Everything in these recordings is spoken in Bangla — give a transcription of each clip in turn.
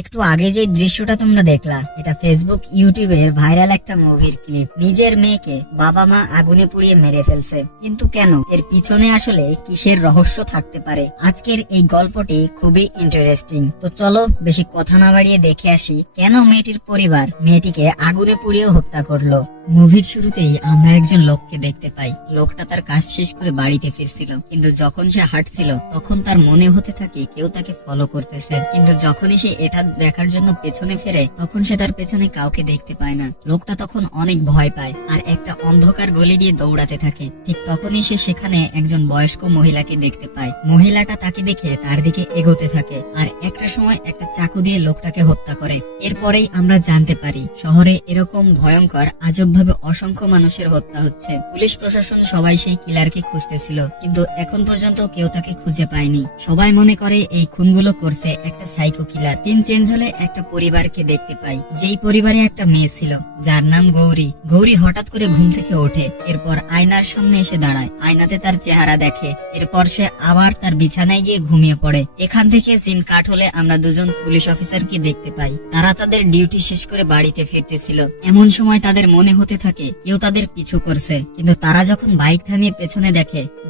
একটু আগে যে দৃশ্যটা তোমরা দেখলা, এটা ফেসবুক ইউটিউবের ভাইরাল একটা মুভির ক্লিপ। নিজের মেয়েকে বাবা মা আগুনে পুড়িয়ে মেরে ফেলছে, কিন্তু কেন? এর পিছনে আসলে কিসের রহস্য থাকতে পারে? আজকের এই গল্পটি খুবই ইন্টারেস্টিং। তো চলো বেশি কথা না বাড়িয়ে দেখে আসি কেন মেয়েটির পরিবার মেয়েটিকে আগুনে পুড়িয়ে হত্যা করলো। মুভির শুরুতেই আমরা একজন লোককে দেখতে পাই। লোকটা তার কাজ শেষ করে বাড়িতে ফিরছিল, কিন্তু যখন সে হাঁটছিল তখন তার মনে হতে থাকে কেউ তাকে ফলো করতেছে। কিন্তু যখনই সে এটা দেখার জন্য পেছনে ফেরে তখন সে তার পেছনে কাউকে দেখতে পায় না। লোকটা তখন অনেক ভয় পায় আর একটা অন্ধকার গলি দিয়ে দৌড়াতে থাকে। ঠিক তখনই সে সেখানে একজন বয়স্ক মহিলাকে দেখতে পায়। মহিলাটা তাকে দেখে তার দিকে এগোতে থাকে আর একটা সময় একটা চাকু দিয়ে লোকটাকে হত্যা করে। এরপরেই আমরা জানতে পারি শহরে এরকম ভয়ঙ্কর আজব ভাবে অসংখ্য মানুষের হত্যা হচ্ছে। পুলিশ প্রশাসন সবাই সেই কিলারকে খুঁজতেছিল, কিন্তু এখন পর্যন্ত কেউ তাকে খুঁজে পায়নি। সবাই মনে করে এই খুনগুলো করছে একটা সাইকো কিলার। দিন চেঞ্জ হলে একটা পরিবারকে দেখতে পাই, যেই পরিবারে একটা মেয়ে ছিল যার নাম গৌরী। গৌরী হঠাৎ করে ঘুম থেকে ওঠে, এরপর আয়নার সামনে এসে দাঁড়ায়। আয়নাতে তার চেহারা দেখে, এরপর সে আবার তার বিছানায় গিয়ে ঘুমিয়ে পড়ে। এখান থেকে সিন কাট হলে আমরা দুজন পুলিশ অফিসারকে দেখতে পাই। তারা তাদের ডিউটি শেষ করে বাড়িতে ফিরতেছিল। এমন সময় তাদের মনে হতে থাকে কেউ তাদের পিছু করছে, কিন্তু তারা যখন বাইক থামিয়ে পেছনে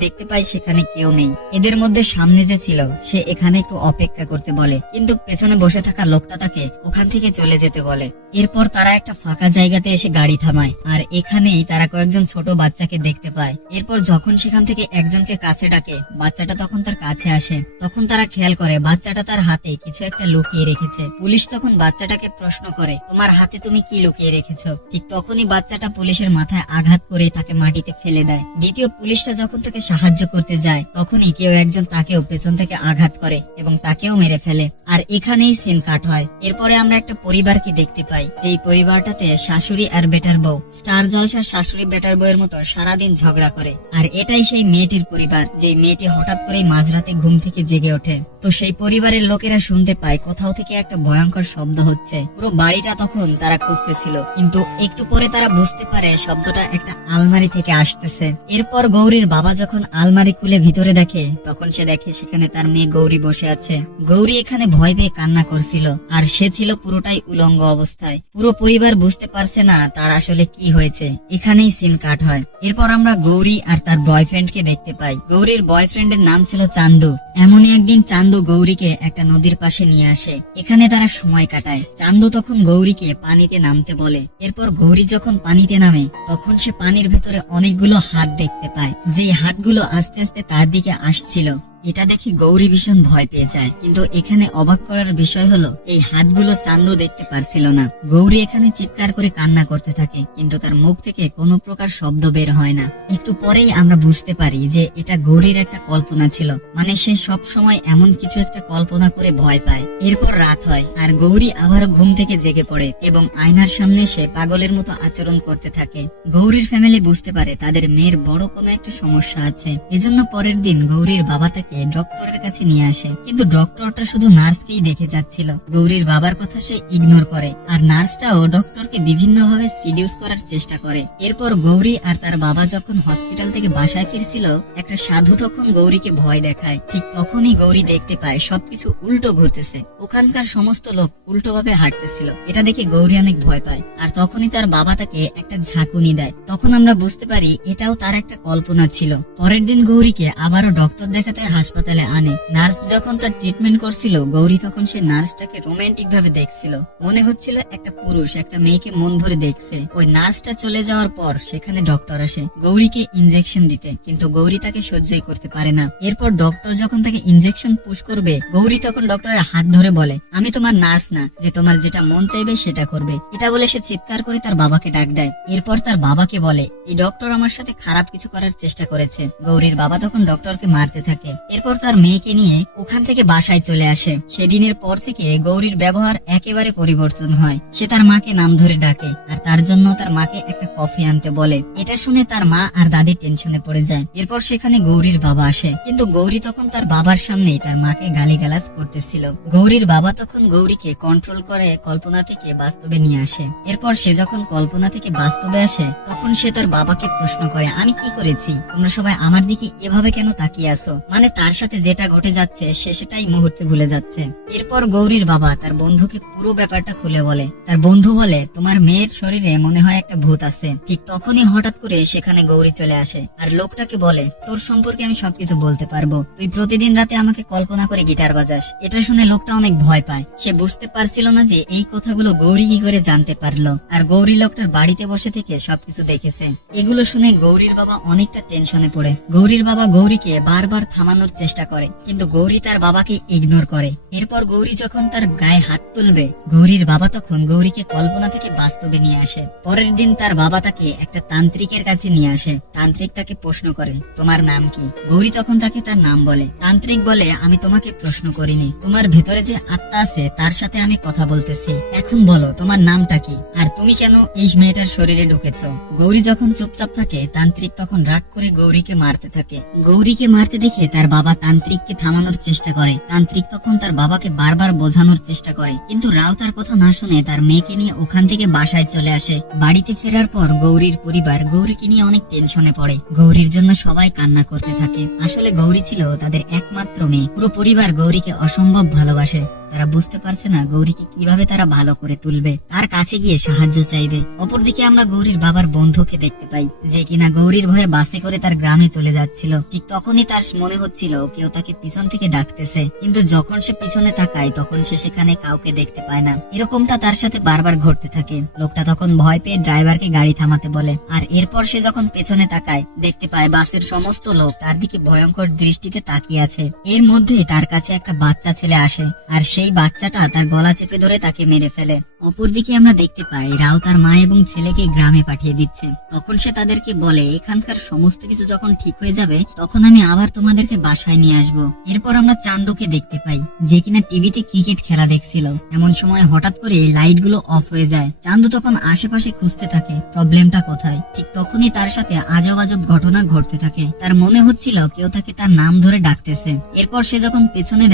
দেখতে পায় সেখানে কেউ নেই। এদের মধ্যে সামনে যে ছিল সে এখানে একটু অপেক্ষা করতে বলে, কিন্তু পেছনে বসে থাকা লোকটা তাকে ওখান থেকে চলে যেতে বলে। এরপর তারা একটা ফাঁকা জায়গাতে এসে গাড়ি থামায় আর এখানেই তারা কয়েকজন ছোট বাচ্চাকে দেখতে পায়। এরপর যখন সেখান থেকে একজনকে কাছে ডাকে, বাচ্চাটা তখন তার কাছে আসে। তখন তারা খেয়াল করে বাচ্চাটা তার হাতে কিছু একটা লুকিয়ে রেখেছে। পুলিশ তখন বাচ্চাটাকে প্রশ্ন করে, তোমার হাতে তুমি কি লুকিয়ে রেখেছো? ঠিক তখনই বাচ্চাটা পুলিশের মাথায় আঘাত করে তাকে মাটিতে ফেলে দেয়। দ্বিতীয় পুলিশটা যখন তাকে সাহায্য করতে যায় তখনই কেউ একজন তাকেও পেছন থেকে আঘাত করে এবং তাকেও মেরে ফেলে। আর এখানেই সিন কাট হয়। এরপরে আমরা একটা পরিবারকে দেখতে পাই, যেই পরিবারটাতে শাশুড়ি আর বেটার বউ স্টার জলসার শাশুড়ি বেটার বউয়ের মতো সারাদিন ঝগড়া করে। আর এটাই সেই মেয়েটির পরিবার, যেই মেয়েটি হঠাৎ করেই মাঝরাতে ঘুম থেকে জেগে ওঠে। তো সেই পরিবারের লোকেরা শুনতে পায় কোথাও থেকে একটা ভয়ঙ্কর শব্দ হচ্ছে। পুরো বাড়িটা তখন তারা খুঁজতেছিল, কিন্তু একটু পরে তারা বুঝতে পারে শব্দটা একটা আলমারি থেকে আসতেছে। এরপর গৌরীর বাবা যখন আলমারি খুলে ভিতরে দেখে তখন সে দেখে সেখানে তার মেয়ে গৌরী বসে আছে। গৌরী এখানে ভয় পেয়ে কান্না করছিল আর সে ছিল পুরোটাই উলঙ্গ অবস্থায়। পুরো পরিবার বুঝতে পারছে না তার আসলে কি হয়েছে। এখানেই সিন কাট হয়। এরপর আমরা গৌরী আর তার বয়ফ্রেন্ডকে দেখতে পাই। গৌরীর বয়ফ্রেন্ডের নাম ছিল চান্দু। এমনই একদিন চান্দু গৌরীকে একটা নদীর পাশে নিয়ে আসে। এখানে তারা সময় কাটায়। চান্দু তখন গৌরীকে পানিতে নামতে বলে। এরপর গৌরী যখন পানিতে নামে তখন সে পানির ভেতরে অনেকগুলো হাত দেখতে পায়, যে হাতগুলো আস্তে আস্তে তার দিকে আসছিল। এটা দেখে গৌরী ভীষণ ভয় পেয়ে যায়, কিন্তু এখানে অবাক করার বিষয় হলো এই হাতগুলো চান্দু দেখতে পারছিল না। গৌরী এখানে চিৎকার করে কান্না করতে থাকে, কিন্তু তার মুখ থেকে কোনো প্রকার শব্দ বের হয় না। একটু পরেই আমরা বুঝতে পারি যে এটা গৌরীর একটা কল্পনা ছিল, মানে সে সব সময় এমন কিছু একটা কল্পনা করে ভয় পায়। এরপর রাত হয় আর গৌরী আবারও ঘুম থেকে জেগে পড়ে এবং আয়নার সামনে সে পাগলের মতো আচরণ করতে থাকে। গৌরীর ফ্যামিলি বুঝতে পারে তাদের মেয়ের বড় কোনো একটা সমস্যা আছে। এজন্য পরের দিন গৌরীর বাবা ডক্টরের কাছে নিয়ে আসে, কিন্তু ডক্টরটা শুধু নার্সকেই দেখে যাচ্ছিল। গৌরীর বাবার কথা সে ইগনোর করে আর নার্সটাও ডক্টরকে বিভিন্ন ভাবে সিডিউস করার চেষ্টা করে। এরপর গৌরী আর তার বাবা যখন হসপিটাল থেকে বাসায় ফিরছিল, একটা সাধু তখন গৌরীকে ভয় দেখায়। ঠিক তখনই গৌরী দেখতে পায় সবকিছু উল্টো ঘুরতেছে। ওখানকার সমস্ত লোক উল্টো ভাবে হাঁটতেছিল। এটা দেখে গৌরী অনেক ভয় পায় আর তখনই তার বাবা তাকে একটা ঝাঁকুনি দেয়। তখন আমরা বুঝতে পারি এটাও তার একটা কল্পনা ছিল। পরের দিন গৌরীকে আবারও ডক্টর দেখাতে হাসপাতালে আনে। নার্স যখন তার ট্রিটমেন্ট করছিল, গৌরী তখন সে নার্সটাকে রোমান্টিক ভাবে দেখছিল। মনে হচ্ছিল একটা পুরুষ একটা মেয়েকে মন ভরে দেখছে। ওই নার্সটা চলে যাওয়ার পর সেখানে ডক্টর আসে গৌরীকে ইনজেকশন দিতে, কিন্তু গৌরী তাকে সহ্যই করতে পারে না। এরপর ডক্টর যখন তাকে ইনজেকশন পুশ করবে, গৌরী তখন ডক্টরের হাত ধরে বলে, আমি তোমার নার্স না যে তোমার যেটা মন চাইবে সেটা করবে। এটা বলে সে চিৎকার করে তার বাবাকে ডাক দেয়। এরপর তার বাবাকে বলে, এই ডক্টর আমার সাথে খারাপ কিছু করার চেষ্টা করেছে। গৌরীর বাবা তখন ডক্টরকে মারতে থাকে। এরপর তার মেয়েকে নিয়ে ওখান থেকে বাসায় চলে আসে। সেদিনের পর থেকে গৌরীর ব্যবহার একেবারে পরিবর্তন হয়। সে তার মাকে নাম ধরে ডাকে আর তার জন্য তার মাকে একটা কফি আনতে বলে। এটা শুনে তার মা আর দাদি টেনশনে পড়ে যায়। এরপর সেখানে গৌরীর বাবা আসে, কিন্তু গৌরী তখন তার বাবার সামনেই তার মাকে গালিগালাজ করতেছিল। গৌরীর বাবা তখন গৌরীকে কন্ট্রোল করে কল্পনা থেকে বাস্তবে নিয়ে আসে। এরপর সে যখন কল্পনা থেকে বাস্তবে আসে তখন সে তার বাবাকে প্রশ্ন করে, আমি কি করেছি? তোমরা সবাই আমার দিকে এভাবে কেন তাকিয়ে আসো? মানে তার সাথে যেটা ঘটে যাচ্ছে সে সেটাই মুহূর্তে ভুলে যাচ্ছে। এরপর গৌরীর বাবা তার বন্ধুকে পুরো ব্যাপারটা খুলে বলে। তার বন্ধু বলে, তোমার মেয়ের শরীরে মনে হয় একটা ভূত আছে। ঠিক তখনই হঠাৎ করে সেখানে গৌরী চলে আসে আর লোকটাকে বলে, তোর সম্পর্কে আমি সবকিছু বলতে পারবো, তুই প্রতিদিন রাতে আমাকে কল্পনা করে গিটার বাজাস। এটা শুনে লোকটা অনেক ভয় পায়। সে বুঝতে পারছিল না যে এই কথাগুলো গৌরী কি করে জানতে পারলো। আর গৌরী লোকটার বাড়িতে বসে থেকে সবকিছু দেখেছে। এগুলো শুনে গৌরীর বাবা অনেকটা টেনশনে পড়ে। গৌরীর বাবা গৌরীকে বারবার থামানোর চেষ্টা করে, কিন্তু গৌরী তার বাবাকে ইগনোর করে। এরপর গৌরী যখন তার গায়ে হাত তুলবে, গৌরীর বাবা তখন গৌরীকে কল্পনা থেকে বাস্তবে নিয়ে আসে। পরের দিন তার বাবা তাকে একটা তান্ত্রিকের কাছে নিয়ে আসে। তান্ত্রিক তাকে প্রশ্ন করে, তোমার নাম কি? গৌরী তখন তাকে তার নাম বলে। তান্ত্রিক বলে, আমি তোমাকে প্রশ্ন করিনি, তোমার ভেতরে যে আত্মা আছে তার সাথে আমি কথা বলতেছি। এখন বলো তোমার নামটা কি, আর তুমি কেন এই মেয়েটার শরীরে ঢুকেছ? গৌরী যখন চুপচাপ থাকে, তান্ত্রিক তখন রাগ করে গৌরীকে মারতে থাকে। গৌরীকে মারতে দেখে তার বাবা তান্ত্রিককে থামানোর চেষ্টা করে। তান্ত্রিক তখন তার বাবাকে বারবার বোঝানোর চেষ্টা করে, কিন্তু রাও তার কথা না শুনে তার মেয়েকে নিয়ে ওখান থেকে বাসায় চলে আসে। বাড়িতে ফেরার পর গৌরীর পরিবার গৌরীকে নিয়ে অনেক টেনশনে পড়ে। গৌরীর জন্য সবাই কান্না করতে থাকে। আসলে গৌরী ছিল তাদের একমাত্র মেয়ে। পুরো পরিবার গৌরীকে অসম্ভব ভালোবাসে। তারা বুঝতে পারছে না গৌরীকে কিভাবে তারা ভালো করে তুলবে, তার কাছে গিয়ে সাহায্য চাইবে। অপরদিকে আমরা গৌরীর বাবার বন্ধুকে দেখতে পাই, যে কিনা গৌরীর ভয়ে বাসে করে তার গ্রামে চলে যাচ্ছিল। ঠিক তখনই তার মনে হচ্ছিল কেউ তাকে পিছন থেকে ডাকতেছে, কিন্তু যখন সে পিছনে তাকায় তখন সে সেখানে কাউকে দেখতে পায় না। এরকমটা তার সাথে বারবার ঘটতে থাকে। লোকটা তখন ভয় পেয়ে ড্রাইভারকে গাড়ি থামাতে বলে। আর এরপর সে যখন পেছনে তাকায়, দেখতে পায় বাসের সমস্ত লোক তার দিকে ভয়ঙ্কর দৃষ্টিতে তাকিয়ে আছে। এর মধ্যে তার কাছে একটা বাচ্চা ছেলে আসে, আর সেই বাচ্চাটা তার গলা চেপে ধরে তাকে মেরে ফেলে। অপরদিকে আমরা দেখতে পাই রাও তার মা এবং ছেলেকে গ্রামে পাঠিয়ে দিচ্ছে। তখন সে তাদেরকে বলে, এখানকার সমস্ত কিছু যখন ঠিক হয়ে যাবে তখন আমি আবার তোমাদেরকে বাসায় নিয়ে আসবো। এরপর আমরা চান্দুকে দেখতে পাই, যে কিনা টিভিতে ক্রিকেট খেলা দেখছিল। এমন সময় হঠাৎ করে লাইট গুলো অফ হয়ে যায়। চান্দু তখন আশেপাশে খুঁজতে থাকে প্রবলেমটা কোথায়। ঠিক তখনই তার সাথে আজব আজব ঘটনা ঘটতে থাকে। তার মনে হচ্ছিল কেউ তাকে তার নাম ধরে ডাকতেছে। এরপর সে যখন পেছনে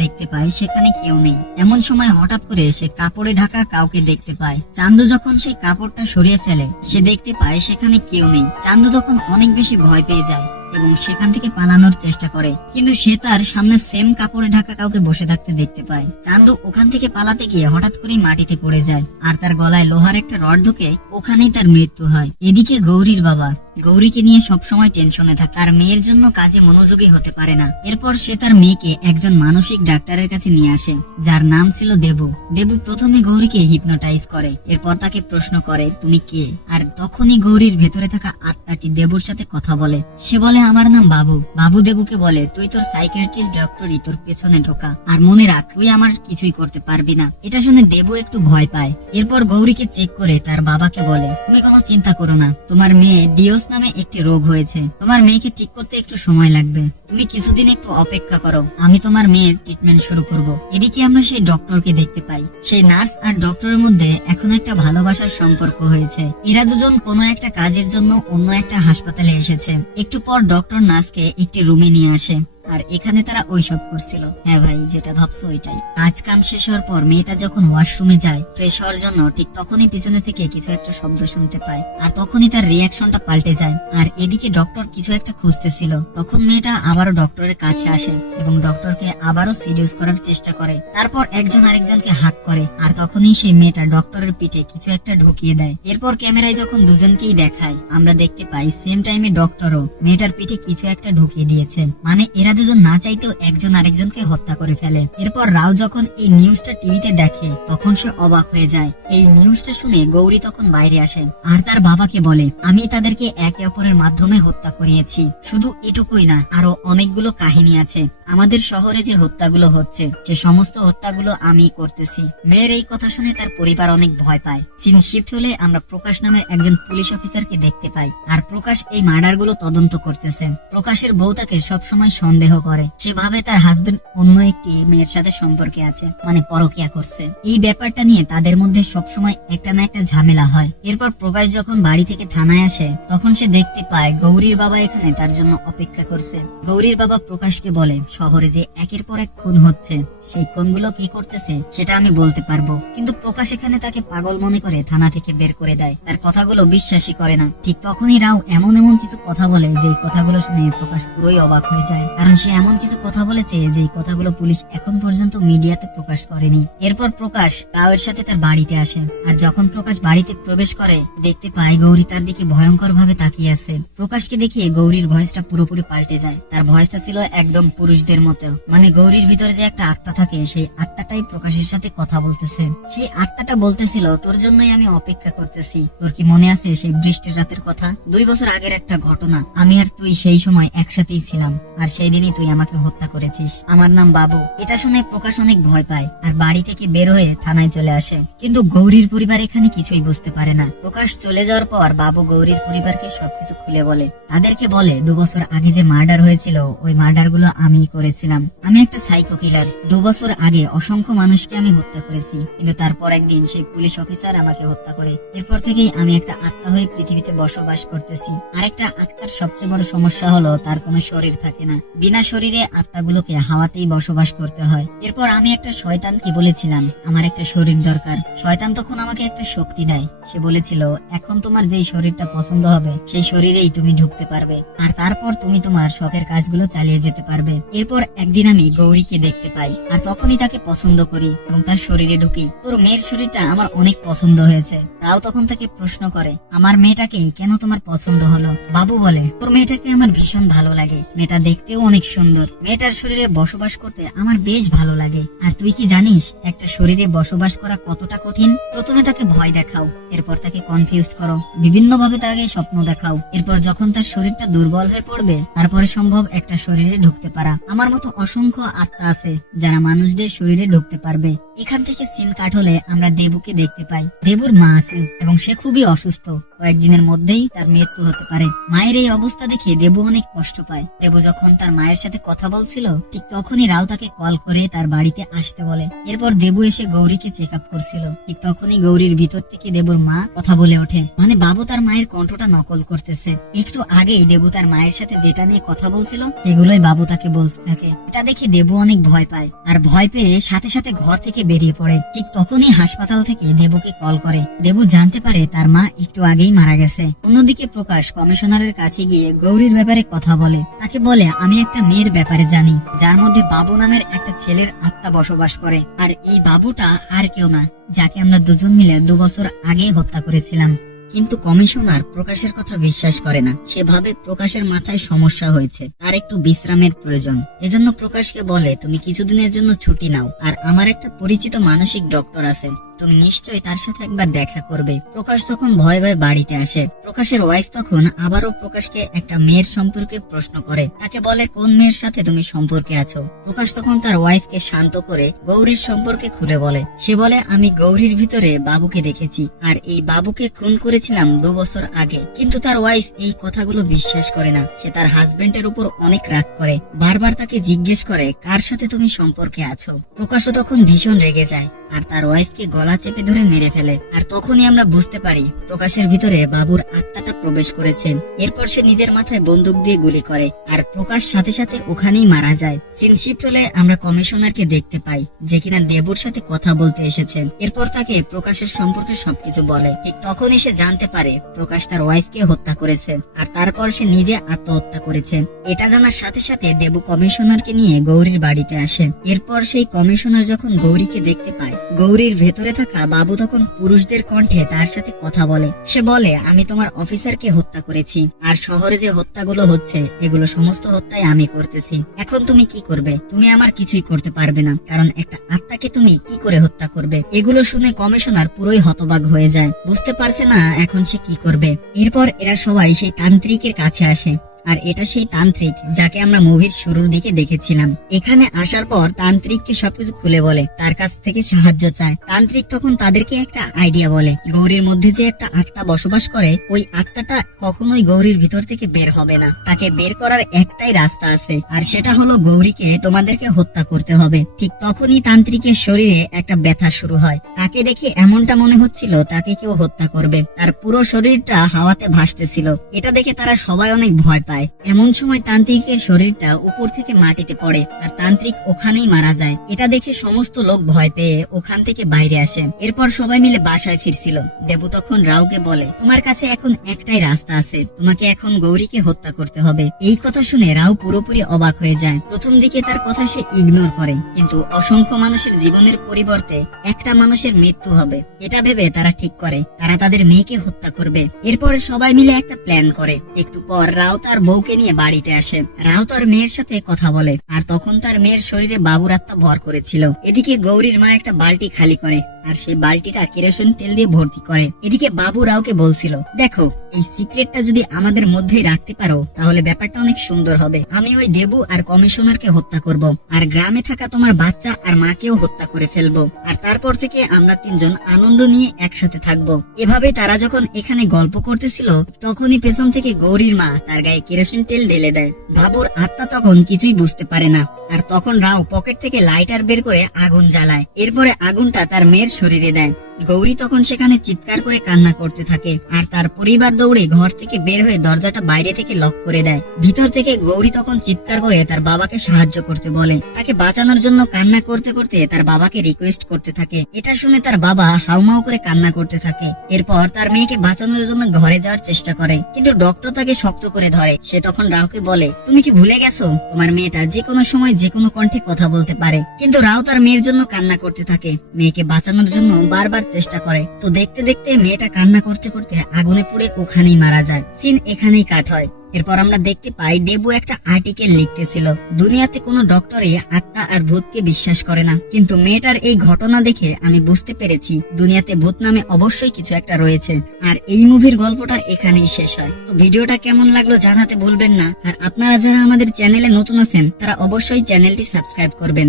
দেখতে পায় সেখানে কেউ নেই। এমন সময় হঠাৎ করে সে কাপড়ে ঢাকা কাউকে দেখতে পায়। চান্দু যখন সেই কাপড়টা সরিয়ে ফেলে, সে দেখতে পায় সেখানে কেউ নেই। চান্দু তখন অনেক বেশি ভয় পেয়ে যায় এবং সেখান থেকে পালানোর চেষ্টা করে, কিন্তু সে তার সামনে সেম কাপড়ে ঢাকা কাউকে বসে থাকতে দেখতে পায়। চান্দু ওখান থেকে পালাতে গিয়ে হঠাৎ করেই মাটিতে পড়ে যায়, আর তার গলায় লোহার একটা রড ঢুকে ওখানেই তার মৃত্যু হয়। এদিকে গৌরীর বাবা গৌরীকে নিয়ে সবসময় টেনশনে থাকে, আর মেয়ের জন্য কাজে মনোযোগী হতে পারে না। এরপর সে তার মেয়েকে একজন মানসিক ডাক্তারের কাছে নিয়ে আসে, যার নাম ছিল দেবু। দেবু প্রথমে গৌরীকে হিপনোটাইজ করে, এরপর তাকে প্রশ্ন করে, তুমি কে? আর তখনই গৌরীর ভেতরে থাকা আত্মাটি দেবুর সাথে কথা বলে। সে বলে, আমার নাম বাবু। বাবু দেবুকে বলে, তুই তোর সাইকিয়াট্রিস্ট ডক্টরই তোর পেছনে ঢোকা, আর মনে রাখ তুই আমার কিছুই করতে পারবি না। এটা শুনে দেবু একটু ভয় পায়। এরপর গৌরীকে চেক করে তার বাবাকে বলে, তুমি কোনো চিন্তা করো না, তোমার মেয়ে ডিওস নামে একটি রোগ হয়েছে, তোমার মেয়েকে ঠিক করতে একটু সময় লাগবে, তুমি কিছুদিন একটু অপেক্ষা করো, আমি তোমার মেয়ের ট্রিটমেন্ট শুরু করব। এদিকে আমরা সেই ডক্টরকে দেখতে পাই। সেই নার্স আর ডক্টরের মধ্যে এখন একটা ভালোবাসার সম্পর্ক হয়েছে। এরা দুজন কোনো একটা কাজের জন্য অন্য একটা হাসপাতালে এসেছে। একটু পর ডক্টর নার্সকে একটি রুমে নিয়ে আসে, আর এখানে তারা ওইসব করছিল। হ্যাঁ ভাই, যেটা ভাবছো ওইটাই। কাজ কাম শেষ হওয়ার পর মেয়েটা যখন ওয়াশরুমে যায় ফ্রেশ হওয়ার জন্য, ঠিক তখনই পিছনে থেকে কিছু একটা শব্দ শুনতে পায়, আর তখনই তার রিয়াকশনটা পাল্টে যায়। আর এদিকে ডক্টর কিছু একটা খুঁজতেছিল। তখন মেয়েটা আবারও ডক্টরের কাছে আসে এবং ডক্টরকে আবারও সিডিউস করার চেষ্টা করে। তারপর একজন আরেকজনকে হাত করে, আর তখনই সেই মেয়েটা ডক্টরের পিঠে কিছু একটা ঢুকিয়ে দেয়। এরপর ক্যামেরায় যখন দুজনকেই দেখায়, আমরা দেখতে পাই সেম টাইমে ডক্টরও মেয়েটার পিঠে কিছু একটা ঢুকিয়ে দিয়েছে। মানে এরা দুজন না চাইতেও একজন আরেকজনকে হত্যা করে ফেলে। এরপর রাও যখন এই নিউজটা টিভিতে দেখে তখন সে অবাক হয়ে যায়। এই নিউজটা শুনে গৌরী তখন বাইরে আসে আর তার বাবাকে বলে, আমি তাদেরকে একে অপরের মাধ্যমে হত্যা করিয়েছি। শুধু এটুকুই না, আরো অনেকগুলো কাহিনী আছে। আমাদের শহরে যে হত্যাগুলো হচ্ছে সে সমস্ত হত্যাগুলো আমি করতেছি। মেয়ের এই কথা শুনে তার পরিবার অনেক ভয় পায়। সিন শিফট হলে আমরা প্রকাশ নামের একজন পুলিশ অফিসারকে দেখতে পাই, আর প্রকাশ এই মার্ডার গুলো তদন্ত করতেছে। প্রকাশের বউ তাকে সবসময় সন্দেহ করে। সে ভাবে তার হাজবেন্ড অন্য একটি মেয়ের সাথে সম্পর্কে আছে, মানে পরকিয়া করছে। এই ব্যাপারটা নিয়ে তাদের মধ্যে সবসময় একটা না একটা ঝামেলা হয়। এরপর প্রকাশ যখন বাড়ি থেকে থানায় আসে তখন সে দেখতে পায় গৌরীর বাবা এখানে তার জন্য অপেক্ষা করছে। গৌরীর বাবা প্রকাশকে বলে, শহরে যে একের পর এক খুন হচ্ছে, সেই খুনগুলো কি করতেছে সেটা আমি বলতে পারবো, কিন্তু প্রকাশ এখানে তাকে পাগল মনে করে থানা থেকে বের করে দেয়। তার কথাগুলো বিশ্বাসই করে না। ঠিক তখনই রাও এমন এমন কিছু কথা বলে যে কথাগুলো শুনে প্রকাশ পুরোই অবাক হয়ে যায়, কারণ সে এমন কিছু কথা বলেছে যে কথাগুলো পুলিশ এখন পর্যন্ত মিডিয়াতে প্রকাশ করেনি। এরপর প্রকাশ রাওয়ের সাথে তার বাড়িতে আসে, আর যখন প্রকাশ বাড়িতে প্রবেশ করে দেখতে পায় গৌরী তার দিকে ভয়ঙ্কর ভাবে তাকিয়ে আছে। প্রকাশকে দেখে গৌরীর ভয়েসটা পুরোপুরি পাল্টে যায়। তার ভয়েসটা ছিল একদম পুরুষদের মতো, মানে গৌরীর ভিতরে যে একটা আত্মা থাকে সেই আত্মাটাই প্রকাশের সাথে কথা বলতেছে। সেই আত্মাটা বলতেছিল, তোর জন্যই আমি অপেক্ষা করতেছি। তোর কি মনে আছে সেই বৃষ্টির রাতের কথা? 2 বছর আগের একটা ঘটনা। আমি আর তুই সেই সময় একসাথেই ছিলাম, আর সেই দিনই তুই আমাকে হত্যা করেছিস। আমার নাম বাবু। এটা শুনে প্রকাশ অনেক ভয় পায় আর বাড়ি থেকে বের হয়ে থানায় চলে আসে। কিন্তু গৌরীর পরিবার এখানে কিছুই বুঝতে পারে না। প্রকাশ চলে যাওয়ার পর বাবু গৌরীর পরিবারকে সবকিছু খুলে বলে। তাদেরকে বলে 2 বছর আগে যে মার্ডার হয়েছিল ওই মার্ডার গুলো আমিই করেছিলাম। আমি একটা সাইকো কিলার। 2 বছর আগে অসংখ্য মানুষকে আমি হত্যা করেছি, কিন্তু তারপর একদিন সেই পুলিশ অফিসার আমাকে হত্যা করে। এরপর থেকেই আমি একটা আত্মা হয়ে পৃথিবীতে বসবাস করতেছি। আর একটা আত্মার সবচেয়ে বড় সমস্যা হলো তার কোনো শরীর থাকে না। বিনা শরীরে আত্মাগুলোকে হাওয়াতেই বসবাস করতে হয়। এরপর আমি একটা শয়তানকে বলেছিলাম আমার একটা শরীর দরকার। শয়তান তখন আমাকে একটা শক্তি দেয়। সে বলেছিল, এখন তোমার যেই শরীরটা পছন্দ হবে সেই শরীরেই তুমি ঢুকতে পারবে, আর তারপর তুমি তোমার শখের কাজগুলো চালিয়ে যেতে পারবে। এরপর একদিন আমি গৌরীকে দেখতে পাই, আর তখনই তাকে পছন্দ করি এবং তার শরীরে ঢুকি। তোর মেয়ের শরীরটা আমার অনেক পছন্দ হয়েছে। রাও তখন তাকে প্রশ্ন করে, আমার মেয়েটাকেই কেন তোমার পছন্দ হলো? বাবু বলে, তোর মেয়েটাকে আমার ভীষণ ভালো লাগে। মেয়েটা দেখতেও অনেক সুন্দর। মেয়েটার শরীরে বসবাস করতে আমার বেশ ভালো লাগে। আর তুই কি জানিস একটা শরীরে বসবাস করা কতটা কঠিন? প্রথমে তাকে ভয় দেখাও, এরপর তাকে কনফিউজ করো, বিভিন্ন ভাবে তাকে স্বপ্ন দেখাও। এরপর যখন তার শরীরটা দুর্বল হয়ে পড়বে তারপরে সম্ভব একটা শরীরে ঢুকতে পারা। আমার মতো অসংখ্য আত্মা আছে যারা মানুষদের শরীরে ঢুকতে পারবে। এখান থেকে সিন কাট হলে আমরা দেবুকে দেখতে পাই। দেবুর মা আছে এবং সে খুবই অসুস্থ। কয়েকদিনের মধ্যেই তার মৃত্যু হতে পারে। মায়ের এই অবস্থা দেখে দেবু অনেক কষ্ট পায়। দেবু যখন তার মায়ের সাথে কথা বলছিল ঠিক তখনই রাও তাকে কল করে তার বাড়িতে আসতে বলে। এরপর দেবু এসে গৌরীকে চেক আপ করছিল। ঠিক তখনই গৌরীর ভিতর থেকে দেবুর মা কথা বলে ওঠে, মানে বাবু তার মায়ের কণ্ঠটা নকল করতেছে। একটু আগেই দেবু তার মায়ের সাথে যেটা নিয়ে কথা বলছিল সেগুলোই বাবু তাকে বলতে থাকে। এটা দেখে দেবু অনেক ভয় পায়, আর ভয় পেয়ে সাথে সাথে ঘর থেকে বেরিয়ে পড়ে। ঠিক তখনই হাসপাতাল থেকে দেবুকে কল করে। দেবু জানতে পারে তার মা একটু আগেই মারা গেছে। অন্যদিকে প্রকাশ কমিশনারের কাছে গিয়ে গৌরীর ব্যাপারে কথা বলে। তাকে বলে, আমি একটা মেয়ের ব্যাপারে জানি যার মধ্যে বাবু নামের একটা ছেলের আত্মা বসবাস করে, আর এই বাবুটা আর কেউ না, যাকে আমরা দুজন মিলে 2 বছর আগে হত্যা করেছিলাম। কিন্তু কমিশনার প্রকাশের কথা বিশ্বাস করে না। সে ভাবে প্রকাশের মাথায় সমস্যা হয়েছে, তার একটু বিশ্রামের প্রয়োজন। এজন্য প্রকাশকে বলে, তুমি কিছুদিনের জন্য ছুটি নাও, আর আমার একটা পরিচিত মানসিক ডক্টর আছে, তুমি নিশ্চয়ই তার সাথে একবার দেখা করবে। প্রকাশ তখন ভয়ে ভয়ে বাড়িতে আসে। প্রকাশের ওয়াইফ তখন আবারও প্রকাশকে একটা মেয়ের সম্পর্কে প্রশ্ন করে। তাকে বলে, কোন মেয়ের সাথে তুমি সম্পর্কে আছো? প্রকাশ তখন তার ওয়াইফকে শান্ত করে গৌরীর সম্পর্কে খুলে বলে। সে বলে, আমি গৌরীর ভিতরে বাবুকে দেখেছি, আর এই বাবুকে খুন করেছিলাম 2 বছর আগে। কিন্তু তার ওয়াইফ এই কথাগুলো বিশ্বাস করে না। সে তার হাজবেন্ডের উপর অনেক রাগ করে, বারবার তাকে জিজ্ঞেস করে, কার সাথে তুমি সম্পর্কে আছো? প্রকাশও তখন ভীষণ রেগে যায় আর তার ওয়াইফকে গলা চেপে ধরে মেরে ফেলে। আর তখনই আমরা বুঝতে পারি প্রকাশের ভিতরে বাবুর আত্মাটা প্রবেশ করেছে। এরপর সে নিজের মাথায় বন্দুক দিয়ে গুলি করে, আর প্রকাশ সাথে সাথে ওখানেই মারা যায়। সিন শিফট হলে আমরা কমিশনারকে দেখতে পাই, যে কিনা দেবুর সাথে কথা বলতে এসেছে। এরপর তাকে প্রকাশের সম্পর্কে সবকিছু বলে। ঠিক তখনই সে জানতে পারে প্রকাশ তার ওয়াইফকে হত্যা করেছে, আর তারপর সে নিজে আত্মহত্যা করেছে। এটা জানার সাথে সাথে দেবু কমিশনারকে নিয়ে গৌরীর বাড়িতে আসে। এরপর সেই কমিশনার যখন গৌরীকে দেখতে পায়, গৌরীর ভেতরে থাকা বাবু তখন পুরুষদের কণ্ঠে তার সাথে কথা বলে। সে বলে, আমি তোমার অফিসারকে হত্যা করেছি, আর শহরে যে হত্যাগুলো হচ্ছে এগুলো সমস্ত হত্যাই আমি করতেছি। এখন তুমি কি করবে? তুমি আমার কিছুই করতে পারবে না, কারণ একটা আত্মাকে তুমি কি করে হত্যা করবে? এগুলো শুনে কমিশনার পুরোই হতবাক হয়ে যায়, বুঝতে পারছে না এখন সে কি করবে। এরপর এরা সবাই সেই তান্ত্রিকের কাছে আসে, আর এটা সেই তান্ত্রিক যাকে আমরা মুভির শুরুর দিকে দেখেছিলাম। এখানে আসার পর তান্ত্রিককে সবকিছু খুলে বলে, তার কাছ থেকে সাহায্য চায়। তান্ত্রিক তখন তাদেরকে একটা আইডিয়া বলে, গৌরীর মধ্যে যে একটা আত্মা বসবাস করে ওই আত্মাটা কখনোই গৌরীর ভিতর থেকে বের হবে না। তাকে বের করার একটাই রাস্তা আছে, আর সেটা হলো গৌরীকে তোমাদেরকে হত্যা করতে হবে। ঠিক তখনই তান্ত্রিকের শরীরে একটা ব্যথা শুরু হয়। তাকে দেখে এমনটা মনে হচ্ছিল তাকে কেউ হত্যা করবে। তার পুরো শরীরটা হাওয়াতে ভাসতেছিল। এটা দেখে তারা সবাই অনেক ভয় পায়। পায়। এমন সময় তান্ত্রিকের শরীরটা উপর থেকে মাটিতে পড়ে আর তান্ত্রিক ওখানেই মারা যায়। এটা দেখে সমস্ত লোক ভয় পেয়ে ওখান থেকে বাইরে আসে। এরপর সবাই মিলে বাসায় ফিরছিল। দেবু তখন রাওকে বলে, তোমার কাছে এখন একটাই রাস্তা আছে, তোমাকে এখন গৌরীকে হত্যা করতে হবে। এই কথা শুনে রাও পুরোপুরি অবাক হয়ে যায়। প্রথম দিকে তার কথা সে ইগনোর করে, কিন্তু অসংখ্য মানুষের জীবনের পরিবর্তে একটা মানুষের মৃত্যু হবে এটা ভেবে তারা ঠিক করে তারা তাদের মেয়েকে হত্যা করবে। এরপরে সবাই মিলে একটা প্ল্যান করে। একটু পর রাও তার বউকে নিয়ে বাড়িতে আসে। রাও তার মেয়ের সাথে কথা বলে, আর তখন তার মেয়ের শরীরে বাবুর আত্মা ভর করেছিল। এদিকে গৌরীর মা একটা বালতি খালি করে আর সেই বালতিটা কেরোসিন তেল দিয়ে ভর্তি করে। এদিকে বাবু রাওকে বলছিল, দেখো এই সিক্রেটটা যদি আমাদের মধ্যেই রাখতে পারো তাহলে ব্যাপারটা অনেক সুন্দর হবে। আমি ওই দেবু আর কমিশনারকে হত্যা করব, আর গ্রামে থাকা তোমার বাচ্চা আর মাকেও হত্যা করে ফেলবো, আর তারপর থেকে আমরা তিনজন আনন্দ নিয়ে একসাথে থাকবো। এভাবে তারা যখন এখানে গল্প করতেছিল তখনই পেছন থেকে গৌরীর মা তার গায়ে কেরোসিন তেল ঢেলে দেয়। বাবুর আত্মা তখন কিছুই বুঝতে পারে না, আর তখন রাও পকেট থেকে লাইটার বের করে আগুন জ্বালায়। এরপরে আগুনটা তার মেয়ের শরীরে দেয়। গৌরী তখন সেখানে চিৎকার করে কান্না করতে থাকে, আর তার পরিবার দৌড়ে ঘর থেকে বের হয়ে দরজাটা বাইরে থেকে লক করে দেয়। ভিতর থেকে গৌরী তখন চিৎকার করে তার বাবাকে সাহায্য করতে বলে। তাকে বাঁচানোর জন্য কান্না করতে করতে তার বাবাকে রিকোয়েস্ট করতে থাকে। এটা শুনে তার বাবা হাউমাউ করে কান্না করতে থাকে। এরপর তার মেয়েকে বাঁচানোর জন্য ঘরে যাওয়ার চেষ্টা করে, কিন্তু ডক্টর তাকে শক্ত করে ধরে। সে তখন রাওকে বলে, তুমি কি ভুলে গেছো তোমার মেয়েটা যে কোনো সময় যে কোনো কণ্ঠে কথা বলতে পারে? কিন্তু রাও তার মেয়ের জন্য কান্না করতে থাকে, মেয়েকে বাঁচানোর জন্য বারবার চেষ্টা করে। তো দেখতে দেখতে মেয়েটা কান্না করতে করতে আগুনে পুড়ে ওখানেই মারা যায়। সিন এখানেই কাট হয়। এরপর আমরা দেখতে পাই দেবু একটা আর্টিকেল লিখতেছিল, দুনিয়াতে কোনো ডক্টরই আত্মা আর ভূতকে বিশ্বাস করে না, কিন্তু মেয়েটার এই ঘটনা দেখে আমি বুঝতে পেরেছি দুনিয়াতে ভূত নামে অবশ্যই কিছু একটা রয়েছে। আর এই মুভির গল্পটা এখানেই শেষ হয়। তো ভিডিওটা কেমন লাগলো জানাতে ভুলবেন না, আর আপনারা যারা আমাদের চ্যানেলে নতুন আছেন তারা অবশ্যই চ্যানেলটি সাবস্ক্রাইব করবেন।